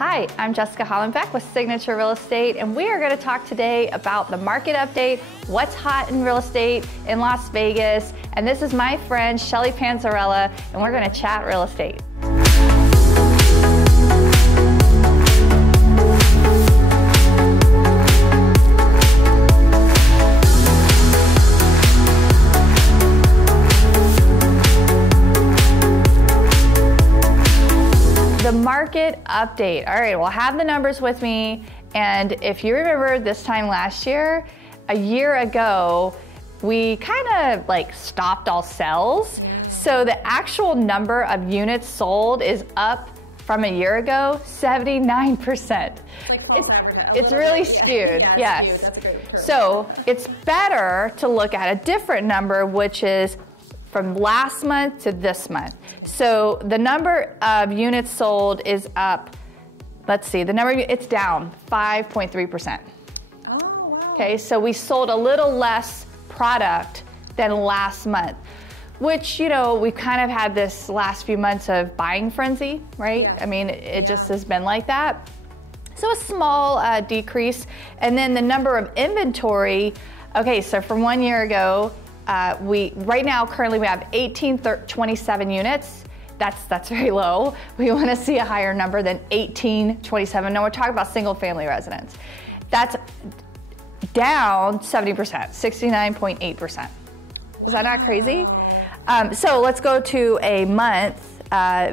Hi, I'm Jessica Hallenbeck with Signature Real Estate, and we are going to talk today about the market update, what's hot in real estate in Las Vegas, and this is my friend Shelly Panzarella, and we're going to chat real estate. Market update. All right, well, I have the numbers with me, and if you remember this time last year, a year ago, we kind of like stopped all sales. Yeah. So the actual number of units sold is up from a year ago, 79%. It's like false advertising, a little really bit. Skewed. Yeah, yes. Skewed. That's a great term. So it's better to look at a different number, which is from last month to this month. So the number of units sold is up, let's see, it's down 5.3%. Oh, wow. Okay, so we sold a little less product than last month, which, you know, we've kind of had this last few months of buying frenzy, right? Yeah. I mean, it just has been like that. So a small decrease. And then the number of inventory, okay, so from 1 year ago, right now currently we have 1827 units. That's very low. We want to see a higher number than 1827. Now we're talking about single family residence. That's down 70%, 69.8%. Wow. Is that not crazy? So let's go to a month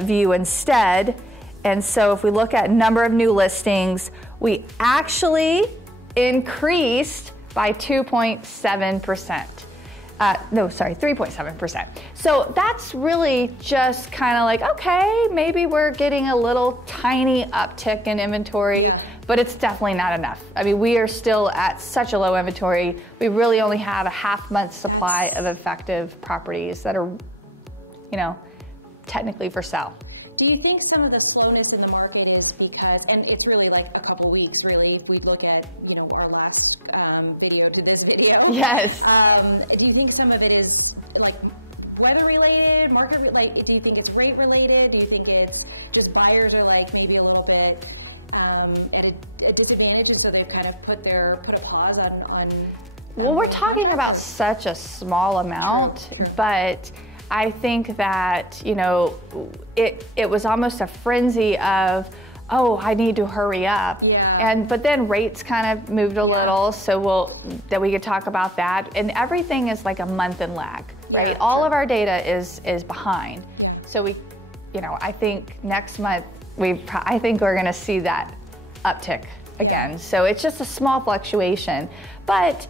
view instead. And so if we look at number of new listings, we actually increased by 2.7%. No, sorry, 3.7%. So that's really just kind of like, okay, maybe we're getting a little tiny uptick in inventory, but it's definitely not enough. I mean, we are still at such a low inventory. We really only have a half-month supply of effective properties that are, you know, technically for sale. Do you think some of the slowness in the market is because, and it's really like a couple weeks really, if we look at, you know, our last video to this video. Yes. Do you think some of it is like weather related, do you think it's rate related? Do you think it's just buyers are like maybe a little bit at a disadvantage, and so they've kind of put a pause on well, we're talking about such a small amount. True. But I think that, you know, it was almost a frenzy of, oh, I need to hurry up. Yeah. But then rates kind of moved a little, so that we could talk about that. And everything is like a month in lag. Yeah. Right? All of our data is behind. Yeah. So we, you know, I think next month I think we're going to see that uptick again. Yeah. So it's just a small fluctuation, but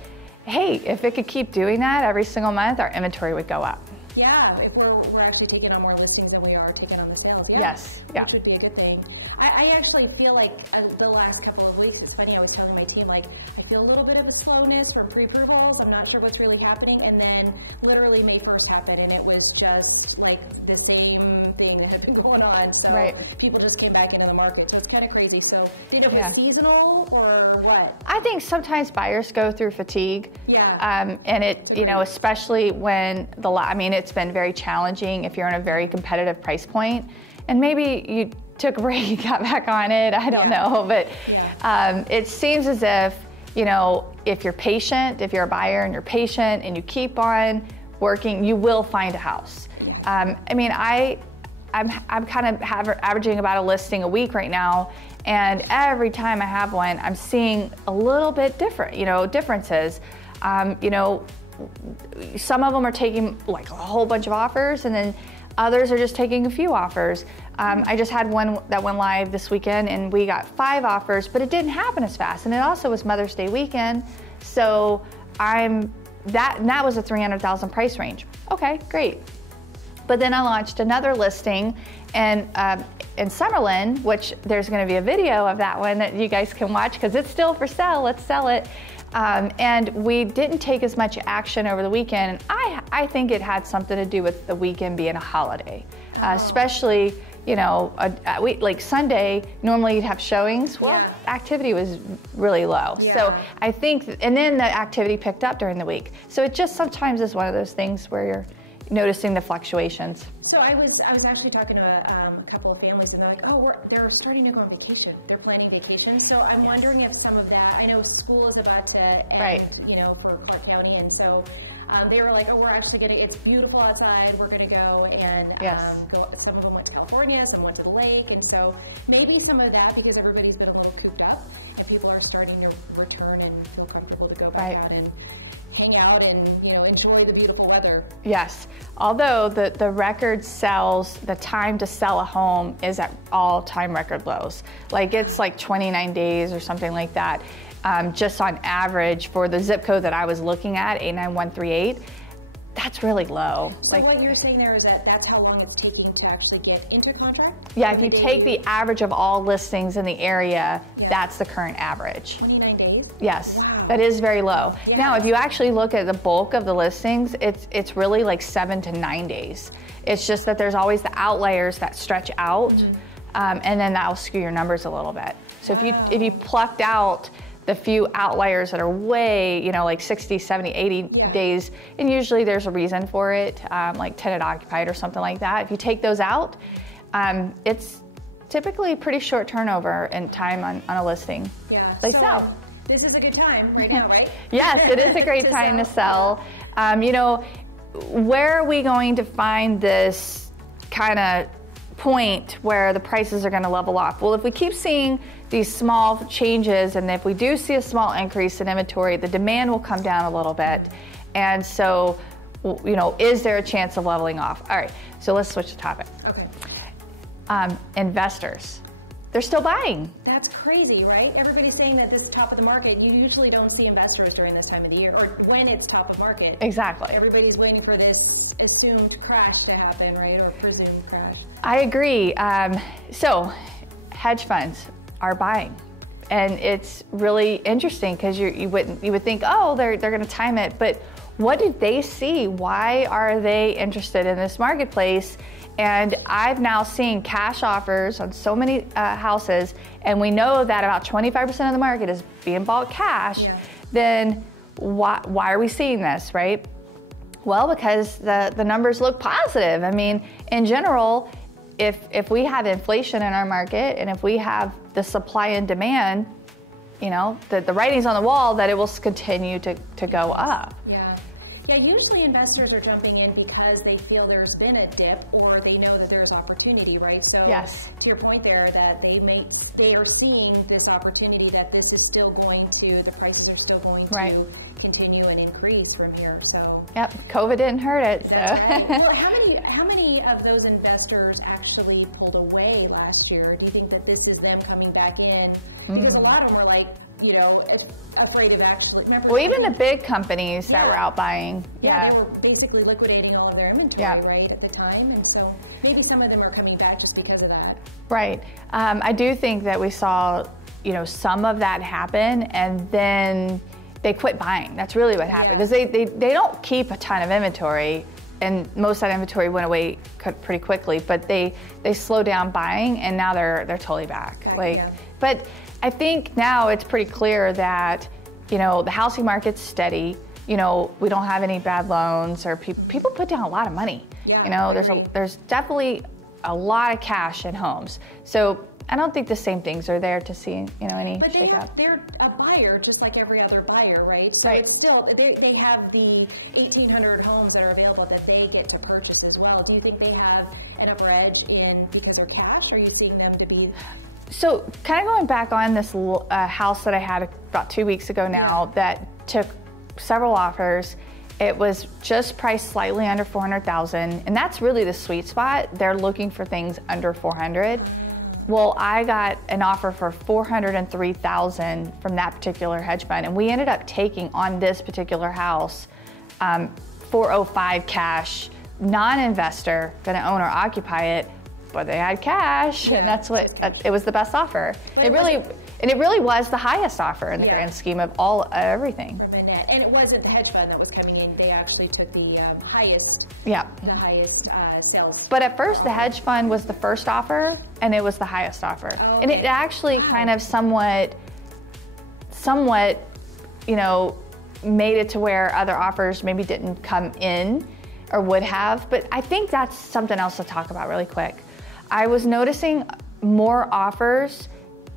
hey, if it could keep doing that every single month, our inventory would go up. Yeah, if we're actually taking on more listings than we are taking on the sales, which would be a good thing. I actually feel like the last couple of weeks, it's funny, I was telling my team, like, I feel a little bit of a slowness from pre-approvals. I'm not sure what's really happening. And then literally May 1st happened, and it was just like the same thing that had been going on. So people just came back into the market. So it's kind of crazy. So didn't know if it was seasonal or what. I think sometimes buyers go through fatigue. Yeah. And you know, especially when it's been very challenging if you're in a very competitive price point, and maybe you took a break, you got back on it, I don't know, but it seems as if, you know, if you're patient, if you're a buyer and you're patient and you keep on working, you will find a house. I mean, I'm kind of averaging about a listing a week right now, and every time I have one, I'm seeing a little bit different, you know, differences. You know, some of them are taking like a whole bunch of offers, and then others are just taking a few offers. I just had one that went live this weekend, and we got 5 offers, but it didn't happen as fast, and it also was Mother's Day weekend, so that was a $300,000 price range. Okay, great. But then I launched another listing, and in Summerlin, which there's going to be a video of that one that you guys can watch because it's still for sale. Let's sell it. And we didn't take as much action over the weekend. I think it had something to do with the weekend being a holiday, especially, you know, like Sunday, normally you'd have showings. Well, activity was really low. So I think, and then the activity picked up during the week. So it just sometimes is one of those things where noticing the fluctuations? So I was actually talking to a couple of families, and they're like, oh, they're starting to go on vacation. They're planning vacation. So I'm wondering if some of that, I know school is about to end, you know, for Clark County, and so they were like, oh, we're actually gonna, it's beautiful outside, we're gonna go and go, some of them went to California, some went to the lake, and so maybe some of that, because everybody's been a little cooped up and people are starting to return and feel comfortable to go back out and hang out and, you know, enjoy the beautiful weather. Yes. Although the record sales, the time to sell a home is at all-time record lows. Like it's like 29 days or something like that. Just on average for the zip code that I was looking at, 89138, that's really low. So what you're saying there is that that's how long it's taking to actually get into contract? Yeah, from if you take the average of all listings in the area, that's the current average. 29 days? Yes. Wow. That is very low. Wow. Yes. Now, if you actually look at the bulk of the listings, it's really like 7 to 9 days. It's just that there's always the outliers that stretch out, and then that'll skew your numbers a little bit. So if you plucked out the few outliers that are way, you know, like 60, 70, 80 days, and usually there's a reason for it, like tenant occupied or something like that. If you take those out, it's typically pretty short turnover in time on a listing. Yeah, so I mean, this is a good time right now, right? Yes, it is a great time to sell. Yeah. You know, where are we going to find this kind of point where the prices are going to level off? Well, if we keep seeing these small changes, and if we do see a small increase in inventory, the demand will come down a little bit. And so, you know, is there a chance of leveling off? All right, so let's switch the topic. Okay. Investors, they're still buying. That's crazy, right? Everybody's saying that this is top of the market. You usually don't see investors during this time of the year, or when it's top of market. Exactly. Everybody's waiting for this assumed crash to happen, right? Or presumed crash. I agree. So hedge funds are buying, and it's really interesting because you would think, oh, they're going to time it, but what did they see? Why are they interested in this marketplace? And I've now seen cash offers on so many houses, and we know that about 25% of the market is being bought cash. Yeah. Then why are we seeing this, right? Well, because the numbers look positive. I mean, in general, if we have inflation in our market, and if we have the supply and demand, you know, the writing's on the wall that it will continue to go up. Yeah. Yeah, usually investors are jumping in because they feel there's been a dip, or they know that there's opportunity, right? So to your point there, that they are seeing this opportunity, that this is still going to, the prices are still going to continue and increase from here. So COVID didn't hurt it. That's right. Well, how many of those investors actually pulled away last year? Do you think that this is them coming back in? Because a lot of them were like, you know, afraid of actually, remember, well, even the big companies that were out buying. Yeah, they were basically liquidating all of their inventory, right, at the time. And so maybe some of them are coming back just because of that. Right. I do think that we saw, you know, some of that happen, and then they quit buying. That's really what happened. Because they don't keep a ton of inventory, and most of that inventory went away pretty quickly, but they slowed down buying, and now they're totally back. But I think now it's pretty clear that, you know, the housing market's steady. You know, we don't have any bad loans, or people put down a lot of money. Yeah, you know, I agree. There's definitely a lot of cash in homes. So I don't think the same things are there to see, you know, any. But they're a buyer just like every other buyer, right? So it's still, they have the 1,800 homes that are available that they get to purchase as well. Do you think they have an upper edge because they're cash? Are you seeing them to be? So kind of going back on this house that I had about 2 weeks ago now that took several offers. It was just priced slightly under $400,000, and that's really the sweet spot. They're looking for things under $400,000. Well, I got an offer for $403,000 from that particular hedge fund, and we ended up taking on this particular house $405,000 cash, non-investor, gonna own or occupy it. But they had cash. Yeah, that's what so it was cash. It was the best offer. But it really was the highest offer in the grand scheme of everything. From a net. And it wasn't the hedge fund that was coming in. They actually took the highest sales. But at first, the hedge fund was the first offer, and it was the highest offer. Oh, okay. And it actually kind of somewhat, you know, made it to where other offers maybe didn't come in. or would have, but I think that's something else to talk about really quick. I was noticing more offers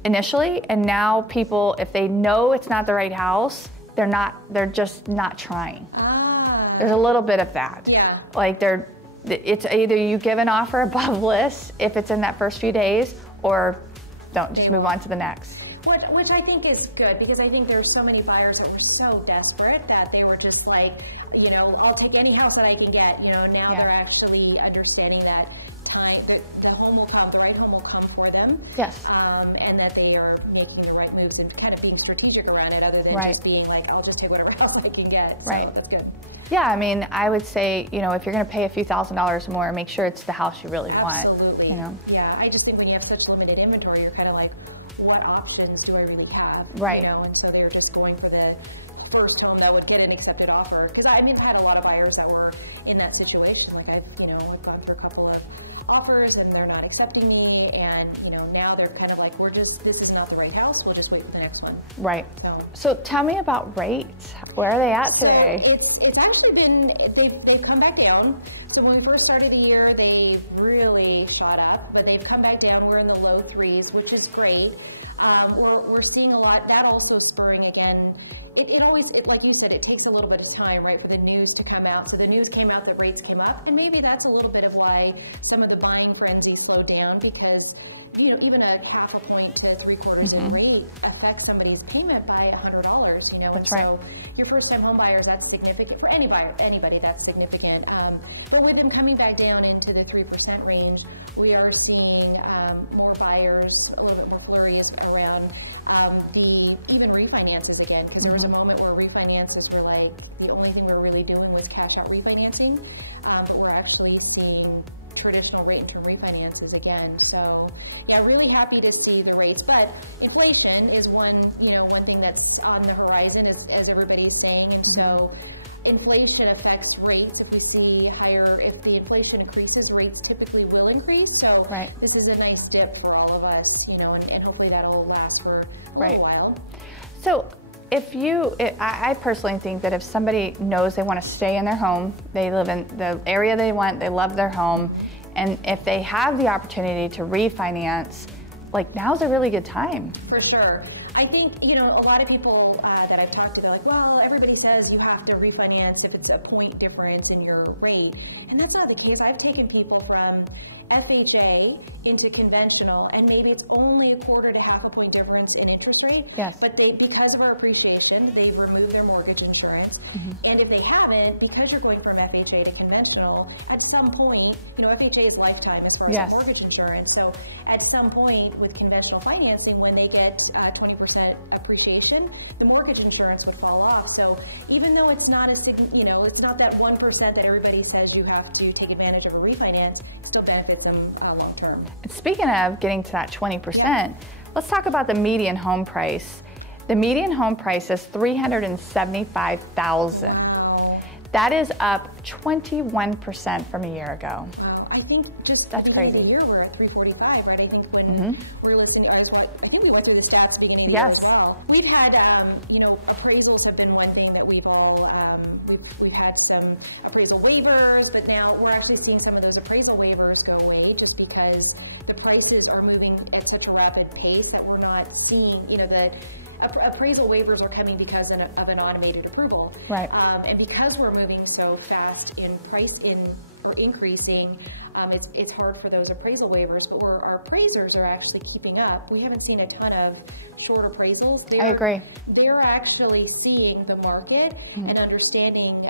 initially, and now people, if they know it's not the right house, they're just not trying. There's a little bit of that. Yeah. Like it's either you give an offer above list if it's in that first few days, or don't, move on to the next. Which I think is good, because I think there's so many buyers that were so desperate that they were just like, you know, I'll take any house that I can get. You know, now they're actually understanding that the home will come, the right home will come for them. Yes. And that they are making the right moves and kind of being strategic around it, other than just being like, I'll just take whatever house I can get. So that's good. Yeah, I mean, I would say, you know, if you're going to pay a few $1,000s more, make sure it's the house you really want. Absolutely. You know? Yeah, I just think when you have such limited inventory, you're kind of like, what options do I really have? Right. You know, and so they're just going for the first home that would get an accepted offer. Because I mean, I've had a lot of buyers that were in that situation. Like I've gone through a couple of offers and they're not accepting me, and you know, now they're kind of like, this is not the right house, we'll just wait for the next one. Right. So tell me about rates. Where are they at so today? it's actually been, they've come back down. So when we first started the year, they really shot up, but they've come back down. We're in the low 3s, which is great. We're seeing a lot, that also spurring again, it always, like you said, it takes a little bit of time, right, for the news to come out. So the news came out that rates came up, and maybe that's a little bit of why some of the buying frenzy slowed down, because, you know, even a 0.5 point to 3/4 in rate affects somebody's payment by $100, you know, and so your first-time home buyers, that's significant. For anybody that's significant. But with them coming back down into the 3% range, we are seeing more buyers, a little bit more flurries around even refinances again, because there was a moment where refinances were like, the only thing we were really doing was cash out refinancing, but we're actually seeing traditional rate and term refinances again. So yeah, really happy to see the rates, but inflation is one thing that's on the horizon, as everybody's saying, and so inflation affects rates. If we see if the inflation increases, rates typically will increase. So this is a nice dip for all of us, you know, and hopefully that'll last for a little while. So I personally think that if somebody knows they want to stay in their home, they live in the area they want, they love their home, and if they have the opportunity to refinance, like, now's a really good time. For sure. I think, you know, a lot of people that I've talked to, they're like, well, everybody says you have to refinance if it's a point difference in your rate. And that's not the case. I've taken people from FHA into conventional, and maybe it's only 1/4 to 1/2 point difference in interest rate. Yes. But because of our appreciation, they've removed their mortgage insurance. And if they haven't, because you're going from FHA to conventional, at some point, you know, FHA is lifetime as far as that mortgage insurance. So at some point, with conventional financing, when they get 20% appreciation, the mortgage insurance would fall off. So even though it's not it's not that 1% that everybody says you have to take advantage of a refinance, it still benefits them long term. Speaking of getting to that 20%, let's talk about the median home price. The median home price is $375,000. Wow. That is up 21% from a year ago. Wow. I think just the beginning of the year we're at 345, right? I think when we're listening, I think we went through the stats at the beginning of the year as well. We've had, appraisals have been one thing that we've all, we've had some appraisal waivers, but now we're actually seeing some of those appraisal waivers go away just because the prices are moving at such a rapid pace that we're not seeing, that appraisal waivers are coming because of an automated approval. Right. And because we're moving so fast in price or increasing, it's hard for those appraisal waivers, but our appraisers are actually keeping up. We haven't seen a ton of short appraisals. I agree. They're actually seeing the market and understanding,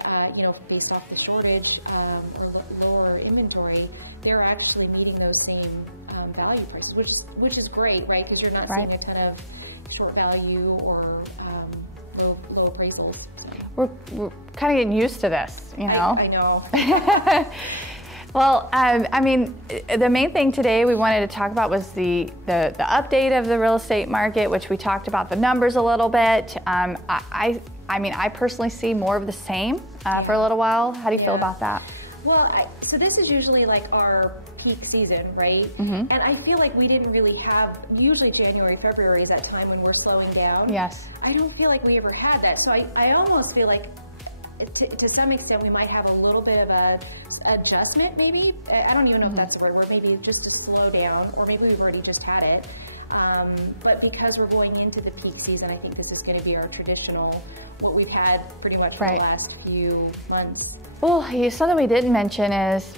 based off the shortage or lower inventory, they're actually meeting those same value prices, which is great, right? Because you're not seeing a ton of short value or low appraisals. So we're kind of getting used to this, you know? I know. Well, the main thing today we wanted to talk about was the update of the real estate market, which we talked about the numbers a little bit. I personally see more of the same for a little while. How do you feel about that? Well, so this is usually like our peak season, right? And I feel like we didn't really have, usually January, February is that time when we're slowing down. Yes. I don't feel like we ever had that. So I almost feel like to some extent, we might have a little bit of a adjustment, maybe. I don't even know if that's the right word, maybe just to slow down, or maybe we've already just had it. But because we're going into the peak season, I think this is going to be our traditional, what we've had pretty much for the last few months. Well, something we didn't mention is,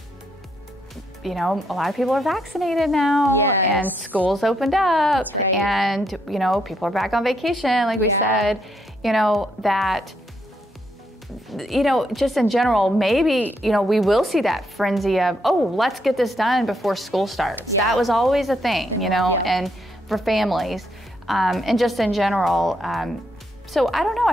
you know, a lot of people are vaccinated now. Yes. And schools opened up. That's right. And, you know, people are back on vacation, like we said. You know, that, you know, just in general, maybe, you know, we will see that frenzy of, oh, let's get this done before school starts. Yeah. That was always a thing, you know, and for families. And just in general, so I don't know,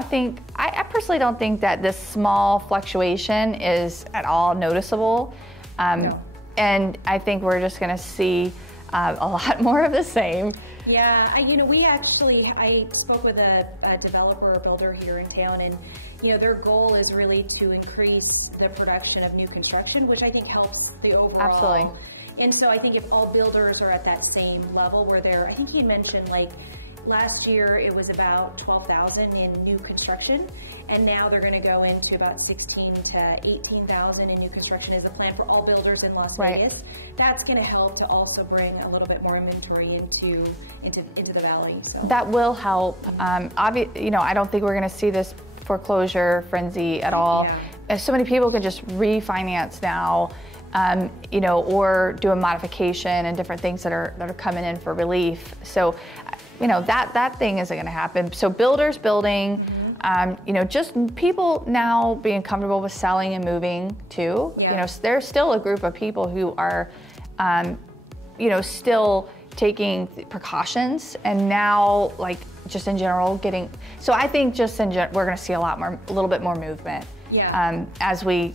I personally don't think that this small fluctuation is at all noticeable. No. And I think we're just going to see a lot more of the same. Yeah, you know, I spoke with a developer or builder here in town, and, you know, their goal is really to increase the production of new construction, which I think helps the overall. Absolutely. And so I think if all builders are at that same level where I think he had mentioned, like, last year it was about 12,000 in new construction, and now they're going to go into about 16 to 18,000 in new construction is the plan for all builders in Las Vegas. That's going to help to also bring a little bit more inventory into the valley. So that will help. You know, I don't think we're going to see this foreclosure frenzy at all. Yeah. So many people can just refinance now. You know, or do a modification and different things that are coming in for relief. So, you know, that thing isn't going to happen. So builders building, you know, just people now being comfortable with selling and moving too. Yeah. You know, there's still a group of people who are, you know, still taking precautions, and now, like, just in general getting. So I think just in general, we're going to see a little bit more movement. Yeah. As we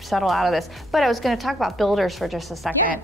settle out of this. But I was going to talk about builders for just a second. Yeah.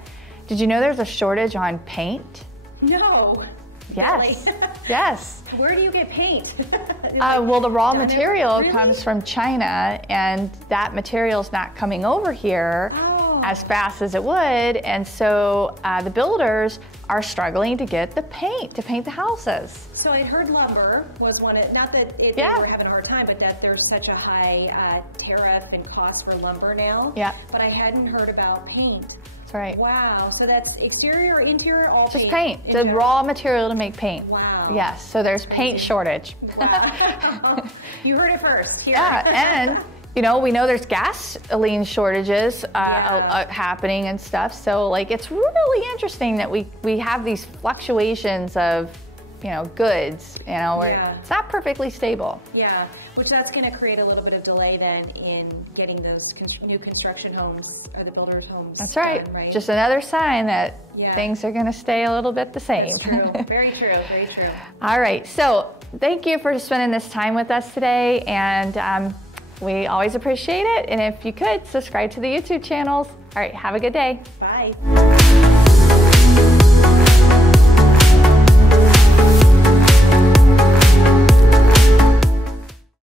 Did you know there's a shortage on paint? No. Yes. Yes. Where do you get paint? Well, the raw material comes from China, and that material's not coming over here as fast as it would, and so the builders are struggling to get the paint to paint the houses. So I'd heard lumber was one of, not that they were having a hard time, but that there's such a high tariff and cost for lumber now. Yeah. But I hadn't heard about paint. Right. Wow. So that's exterior or interior, all just paint in general? Raw material to make paint. Wow. Yes. So there's paint shortage. Wow. You heard it first here. Yeah, and you know, we know there's gasoline shortages happening and stuff. So, like, it's really interesting that we have these fluctuations of, you know, goods, you know, it's not perfectly stable. Yeah, which that's going to create a little bit of delay then in getting those new construction homes or the builders' homes done, right? Just another sign that things are going to stay a little bit the same. That's true. Very true. Very true. All right. So thank you for spending this time with us today, and we always appreciate it. And if you could, subscribe to the YouTube channels. All right. Have a good day. Bye.